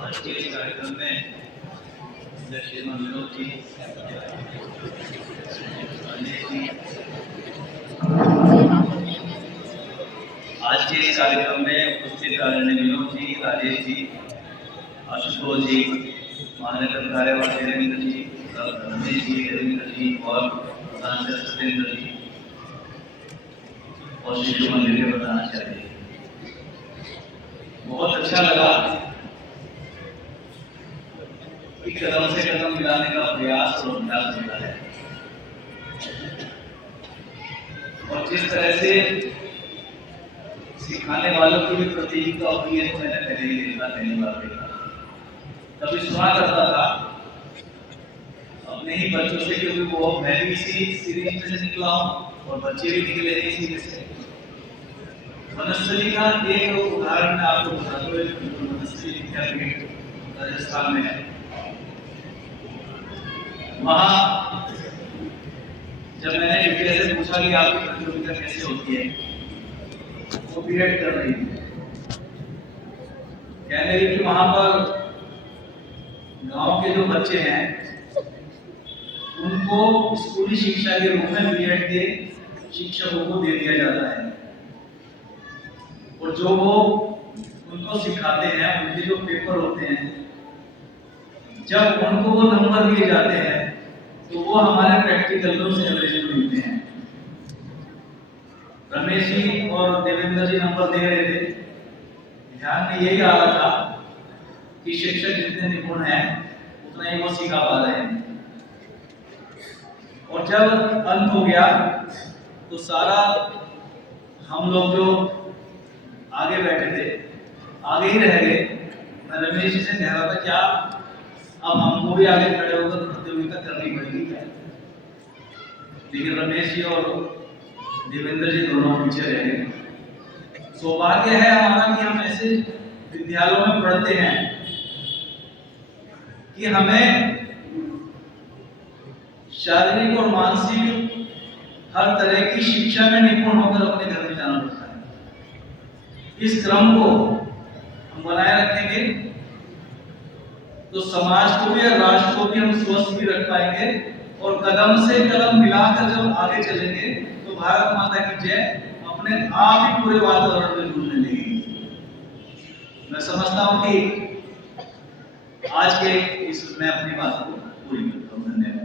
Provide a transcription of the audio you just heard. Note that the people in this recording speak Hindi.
आज के इस कार्यक्रम में श्रीमान विनोद जी, आज के इस कार्यक्रम में उपस्थित आदरणीय विनोद जी, राजेश जी, आशुतोष जी, महानगर कार्यवाह देवेंद्र जी, रमेश जी, देवेंद्र जी और सांसद सत्येंद्र जी और शिशु मंदिर के प्रधानाचार्य जी, बहुत अच्छा लगा कि कदम से कदम मिलाने का प्रयास और अभ्यास होता है और जिस तरह से सिखाने वालों की भी प्रतियोगिता होती है, मैंने पहले ही देखा, पहली बार देखा। कभी सुना करता था अपने ही बच्चों से, क्योंकि वो मैं भी इसी सीरीज में से निकला हूँ और बच्चे भी निकले हैं इसी में से। वनस्थली का एक उदाहरण मैं आपको बता दूं। वनस्थली विद्यापीठ राजस्थान में है। वहाँ जब मैंने विद्या से पूछा कि आपकी प्रतियोगिता कैसे होती है, वो बीएड कर रही थी, कह रही कि वहां पर गांव के जो बच्चे हैं उनको स्कूली शिक्षा के रूप में बीएड के शिक्षकों को दे दिया जाता है और जो वो उनको सिखाते हैं, उनके जो पेपर होते हैं, जब उनको वो नंबर दिए जाते हैं तो वो हमारे प्रैक्टिकलों से एवरेज में मिलते हैं। रमेश जी और देवेंद्र जी नंबर दे रहे थे, ध्यान में यही आ रहा था कि शिक्षक जितने निपुण हैं उतना ही वो सिखा पा रहे हैं। और जब अंत हो गया तो सारा हम लोग जो आगे बैठे थे आगे ही रह गए। मैं रमेश जी से कह रहा था, क्या अब हमको भी आगे खड़े होकर प्रतियोगिता करनी पड़ेगी क्या? लेकिन रमेश जी और देवेंद्र जी दोनों पीछे रह गए। सौभाग्य है हमारा कि हम ऐसे विद्यालयों में पढ़ते हैं कि हमें शारीरिक और मानसिक हर तरह की शिक्षा में निपुण होकर अपने घर में जाना पड़ता है। इस क्रम को हम बनाए रखेंगे तो समाज को भी और राष्ट्र को भी हम स्वस्थ भी रख पाएंगे और कदम से कदम मिलाकर जब आगे चलेंगे तो भारत माता की जय अपने आप ही पूरे वातावरण में गूंजने लगेगी। मैं समझता हूं कि आज के इस मैं अपनी बात को पूरी करता हूं। धन्यवाद।